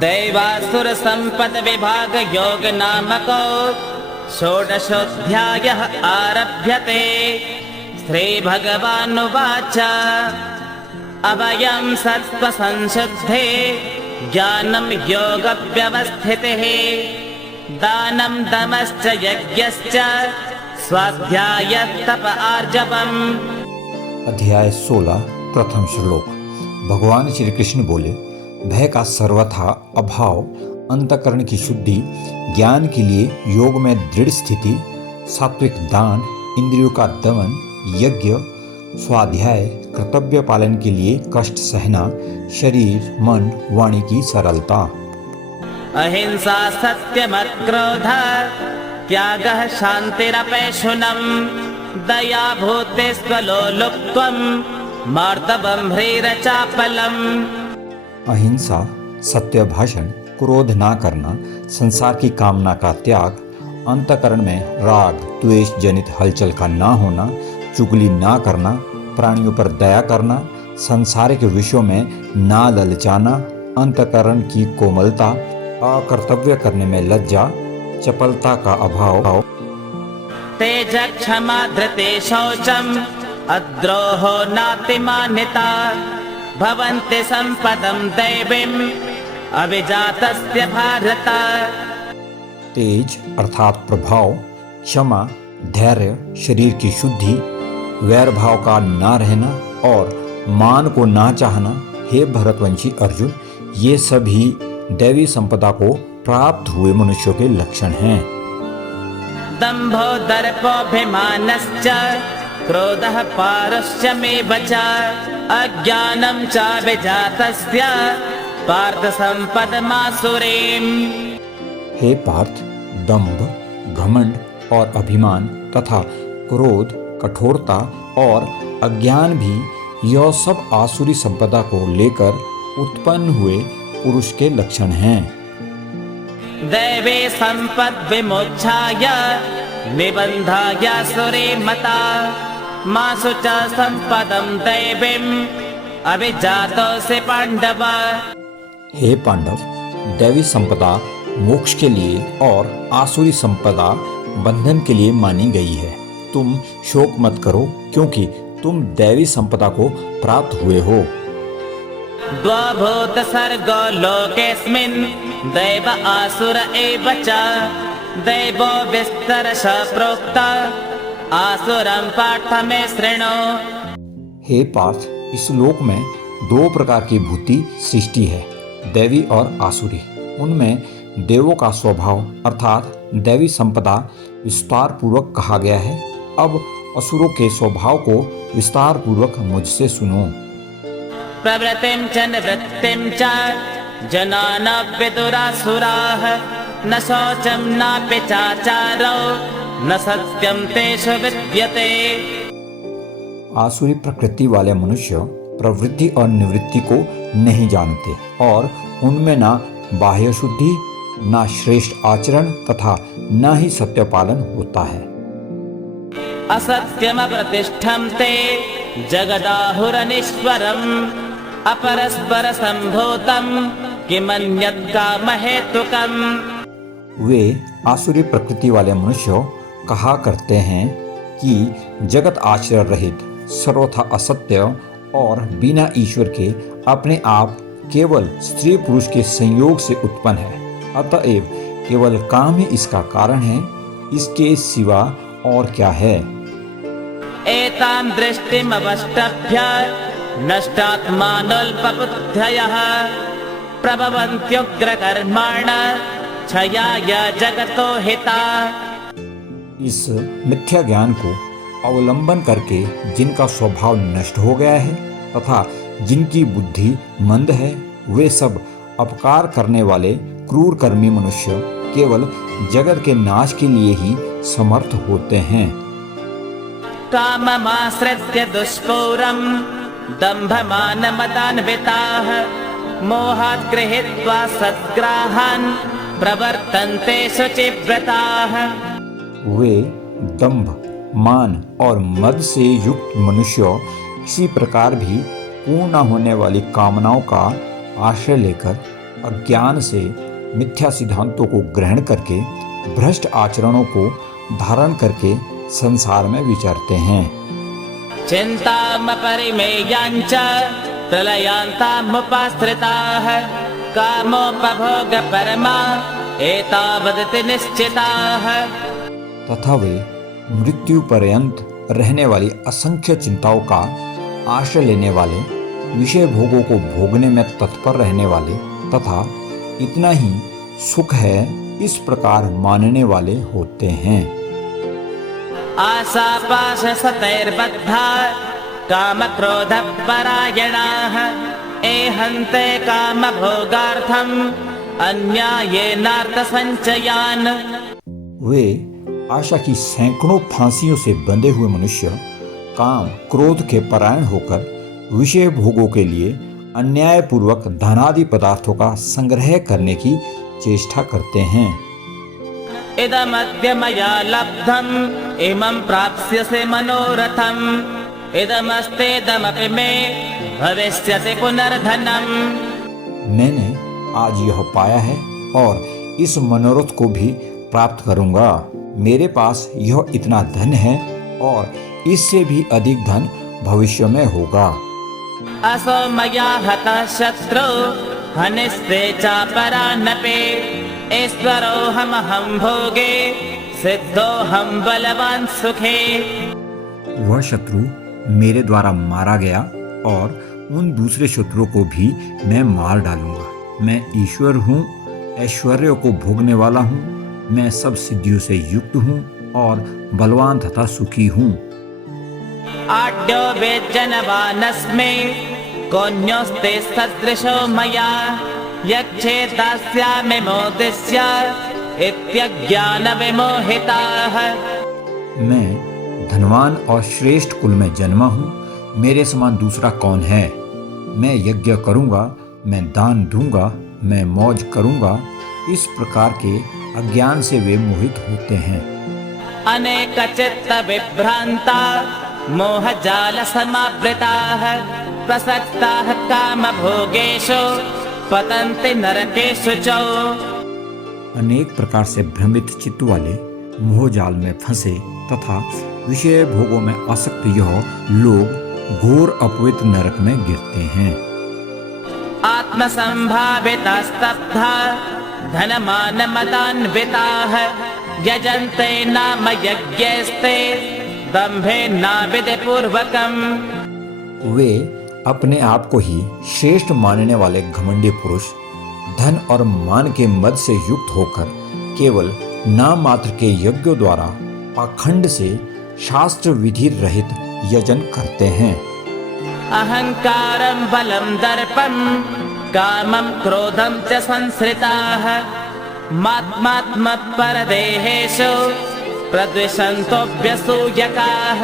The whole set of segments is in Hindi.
दैवासुर संपद विभाग योग नामको षोडशोऽध्यायः आरभ्यते। श्री भगवानुवाच अवयं सत्त्वसंशुद्धे ज्ञानं योगव्यवस्थितिः दानं दमश्च यज्ञश्च स्वाध्यायस्तप आर्जवम्। अध्याय 16 प्रथम श्लोक। भगवान श्री कृष्ण बोले, भय का सर्वथा अभाव, अंतःकरण की शुद्धि, ज्ञान के लिए योग में दृढ़ स्थिति, सात्विक दान, इंद्रियों का दमन, यज्ञ, स्वाध्याय, कर्तव्य पालन के लिए कष्ट सहना, शरीर मन वाणी की सरलता, अहिंसा सत्यमक्रोध त्यागः शान्तिरपैशुनम् दया भूतेष्वलोलुप्त्वम् मार्दवम् ह्रीरचापलम्। अहिंसा, सत्य भाषण, क्रोध ना करना, संसार की कामना का त्याग, अंतःकरण में राग द्वेष जनित हलचल का ना होना, चुगली ना करना, प्राणियों पर दया करना, संसारिक विषयों में ना ललचाना, अंतःकरण की कोमलता, अकर्तव्य करने में लज्जा, चपलता का अभाव, तेज क्षमा धृते शौचम् अद्रोहो नातिमानिता भवन्ति सम्पदं दैवीम् अभिजातस्य भारत। तेज अर्थात प्रभाव, क्षमा, धैर्य, शरीर की शुद्धि, वैर भाव का ना रहना और मान को ना चाहना, हे भरतवंशी अर्जुन, ये सभी दैवी संपदा को प्राप्त हुए मनुष्यों के लक्षण हैं। दम्भो दर्पोऽभिमानश्च क्रोधः पारुष्यमेव च अज्ञानं च विजातस्य पार्थ सम्पदमासुरीम्। हे पार्थ, दंभ, घमंड और अभिमान तथा क्रोध, कठोरता और अज्ञान भी यह सब आसुरी संपदा को लेकर उत्पन्न हुए पुरुष के लक्षण हैं। दैवे सम्पद् विमोक्षाय निबन्धाय सुरे मता मासु च सम्पदं दैवीम् अभिजातोऽसि पाण्डव। हे पांडव, दैवी संपदा मोक्ष के लिए और आसुरी संपदा बंधन के लिए मानी गई है। तुम शोक मत करो, क्योंकि तुम दैवी संपदा को प्राप्त हुए हो। द्वाभूत सर्गो लोकेऽस्मिन् दैव आसुर एव च दैवो विस्तरश प्रोक्ता आसुरं पार्थ मे शृणु। हे पार्थ, इस लोक में दो प्रकार की भूति सृष्टि है, दैवी और आसुरी। उनमें देवों का स्वभाव अर्थात दैवी संपदा विस्तार पूर्वक कहा गया है। अब असुरों के स्वभाव को विस्तार पूर्वक मुझसे सुनो। प्रवृत्तिं च निवृत्तिं च जनान विदुरासुराः न शौचं नापि चाचारो न सत्यं तेषु विद्यते। आसुरी प्रकृति वाले मनुष्य प्रवृत्ति और निवृत्ति को नहीं जानते और उनमें ना बाह्य शुद्धि, ना श्रेष्ठ आचरण तथा न ही सत्य पालन होता है। असत्यमप्रतिष्ठं ते जगदाहुरनीश्वरम् अपरस्पर संभूतं किमन्यत् कामहेतुकम्। वे आसुरी प्रकृति वाले मनुष्य कहा करते हैं कि जगत आश्रय रहित, सर्वथा असत्य और बिना ईश्वर के अपने आप केवल स्त्री पुरुष के संयोग से उत्पन्न है। अतएव केवल काम ही इसका कारण है, इसके सिवा और क्या है। एतां दृष्टिमवष्टभ्य नष्टात्मानोऽल्पबुद्धयः प्रभवन्त्युग्रकर्माणः क्षयाय जगतो हिता। इस मिथ्या ज्ञान को अवलंबन करके जिनका स्वभाव नष्ट हो गया है तथा जिनकी बुद्धि मंद है, वे सब अपकार करने वाले क्रूर कर्मी मनुष्य केवल जगत के नाश के लिए ही समर्थ होते हैं। काममाश्रित्य दुष्पूरं दम्भमानमदान्विताः मोहात् गृहीत्वा सद्ग्राहान् प्रवर्तन्ते शुचिव्रताः। वे दंभ, मान और मद से युक्त मनुष्य किसी प्रकार भी पूर्ण न होने वाली कामनाओं का आश्रय लेकर अज्ञान से मिथ्या सिद्धांतों को ग्रहण करके भ्रष्ट आचरणों को धारण करके संसार में विचरते हैं। चिन्तामपरिमेयाञ्च प्रलयान्तामुपाश्रिताः कामोपभोगपरमा एतावदिति निश्चिताः। तथा वे मृत्यु पर्यंत रहने वाली असंख्य चिंताओं का आश्रय लेने वाले, विषय भोगों को भोगने में तत्पर रहने वाले तथा इतना ही सुख है इस प्रकार मानने वाले होते हैं। आशापाशसतैर्बद्धा कामक्रोधपरायणाः एहन्ते कामभोगार्थम् अन्यायेनार्थसञ्चयान्। वे आशा की सैकड़ों फांसियों से बंधे हुए मनुष्य काम क्रोध के परायण होकर विषय भोगों के लिए अन्यायपूर्वक धनादि पदार्थों का संग्रह करने की चेष्टा करते हैं। इदमद्य मया लब्धम् इमं प्राप्स्यसे मनोरथम् इदमस्तेदमपि मे भविष्यति पुनर्धनम्। मैंने आज यह पाया है और इस मनोरथ को भी प्राप्त करूंगा। मेरे पास यह इतना धन है और इससे भी अधिक धन भविष्य में होगा। असो मया हतः शत्रु हनिस्ते चापरानपि ईश्वरोऽहमहं भोगे सिद्धोऽहं बलवान् सुखे। वह शत्रु मेरे द्वारा मारा गया और उन दूसरे शत्रुओं को भी मैं मार डालूंगा। मैं ईश्वर हूँ, ऐश्वर्य को भोगने वाला हूँ, मैं सब सिद्धियों से युक्त हूँ और बलवान तथा सुखी हूँ। आड्यो वेज्जनवानस्मि कोऽन्योऽस्ति सदृशो मया यक्षे दास्यामि मोदिष्य इत्यज्ञानविमोहिताः। मैं धनवान और श्रेष्ठ कुल में जन्मा हूँ, मेरे समान दूसरा कौन है। मैं यज्ञ करूँगा, मैं दान दूंगा, मैं मौज करूँगा। इस प्रकार के अज्ञान से वे मोहित होते हैं। अनेक चित्त विभ्रांता मोहजाल समावृताः प्रसक्ताः काम भोगेषु पतन्ति नरकेषु च। अनेक प्रकार से भ्रमित चित्त वाले मोहजाल में फंसे तथा विषय भोगों में आसक्त यह लोग घोर अपवित्र नरक में गिरते हैं। आत्मसंभाविता स्तब्धा धनमानमतान्विताः यजन्ते नाम यज्ञैस्ते दम्भेनाविधिपूर्वकम्। वे अपने आप को ही श्रेष्ठ मानने वाले घमंडी पुरुष धन और मान के मद से युक्त होकर केवल नाम मात्र के यज्ञों द्वारा पाखंड से शास्त्र विधि रहित यजन करते हैं। अहंकारं बलं दर्पं कामं क्रोधं च संश्रिताः मात्मात्मपरदेहेषु प्रद्विषन्तोऽभ्यसूयकाः।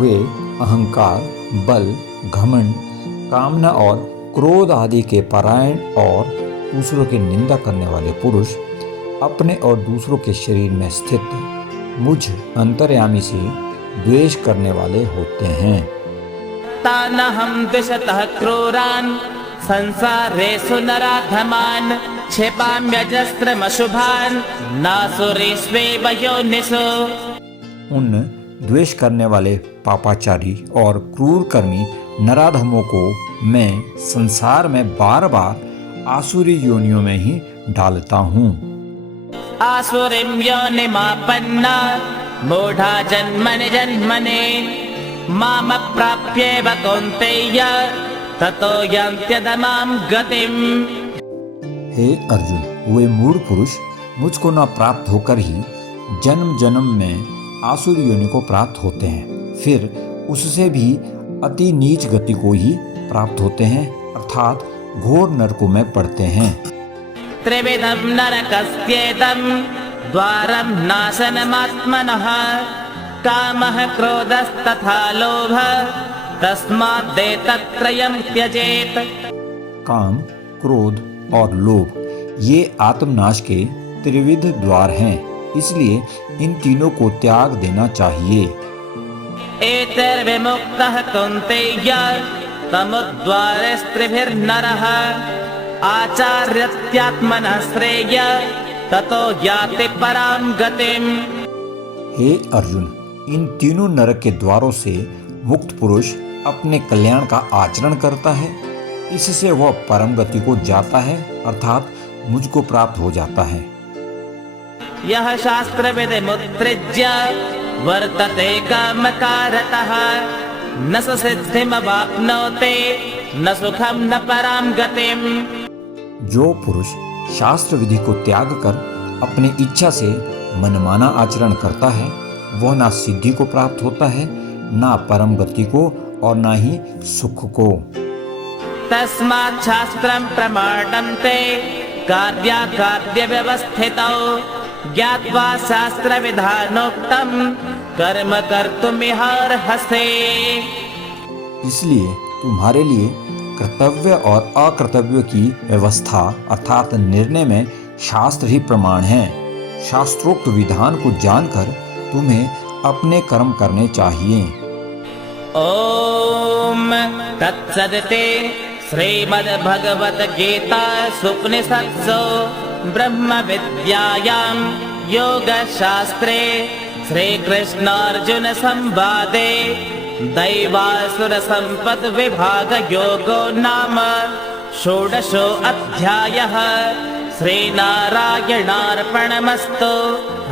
वे अहंकार, बल, घमंड, कामना और क्रोध आदि के परायण और दूसरों की निंदा करने वाले पुरुष अपने और दूसरों के शरीर में स्थित मुझ अंतर्यामी से द्वेष करने वाले होते हैं। तानहं द्विषतः क्रूरान् संसारेषु नराधमान् क्षिपाम्यजस्रमशुभान् नासुरेष्वेव योनिषु। उन द्वेष करने वाले पापाचारी और क्रूर कर्मी नराधमों को मैं संसार में बार बार आसुरी योनियों में ही डालता हूँ। आसुरीं योनिमापन्ना मूढ़ा जन्मनि जन्मनि मामप्राप्येव कौन्तेय ततो यान्त्यधमां गतिम्। हे अर्जुन, वे मूढ़ पुरुष मुझको न प्राप्त होकर ही जन्म जन्म में आसुरी योनि को प्राप्त होते हैं, फिर उससे भी अति नीच गति को ही प्राप्त होते हैं, अर्थात घोर नरकों में पड़ते हैं। त्रिविधं नरकस्येदं द्वारं नाशनमात्मनः कामः क्रोधस्तथा लोभः तस्मादेतत्त्रयं त्यजेत्। काम, क्रोध और लोभ ये आत्मनाश के त्रिविध द्वार हैं, इसलिए इन तीनों को त्याग देना चाहिए। एतैर्विमुक्तः कौन्तेय तमुद्वारस्त्रिभिर्नरः आचार्यत्यात्मनः श्रेय ततो याति परां गतिम्। हे अर्जुन, इन तीनों नरक के द्वारों से मुक्त पुरुष अपने कल्याण का आचरण करता है, इससे वह परम गति को जाता है अर्थात मुझको प्राप्त हो जाता है। यह शास्त्रविधिमुत्सृज्य वर्तते कामकारतः न स सिद्धिमवाप्नोति न सुखं न परां गतिम्। जो पुरुष शास्त्र विधि को त्याग कर अपनी इच्छा से मनमाना आचरण करता है वह ना सिद्धि को प्राप्त होता है, ना परम गति को और ना ही सुख को। तस्मात् शास्त्रं प्रमाणन्ते कार्याकार्य व्यवस्थितौ ज्ञात्वा शास्त्रविधानोक्तं कर्म कर्तुमिहार्हसि। इसलिए तुम्हारे लिए कर्तव्य और अकर्तव्य की व्यवस्था अर्थात निर्णय में शास्त्र ही प्रमाण है। शास्त्रोक्त विधान को जानकर तुम्हें अपने कर्म करने चाहिए। ओम तत्सदिति श्रीमद्भगवद्गीतासु उपनिषत्सु ब्रह्मविद्यायां योगशास्त्रे श्रीकृष्णार्जुन संवादे दैवासुरसम्पद्विभागयोगो नाम षोडशोऽध्यायः। श्रीनारायणार्पणमस्तु।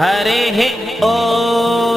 हरिः ओम्।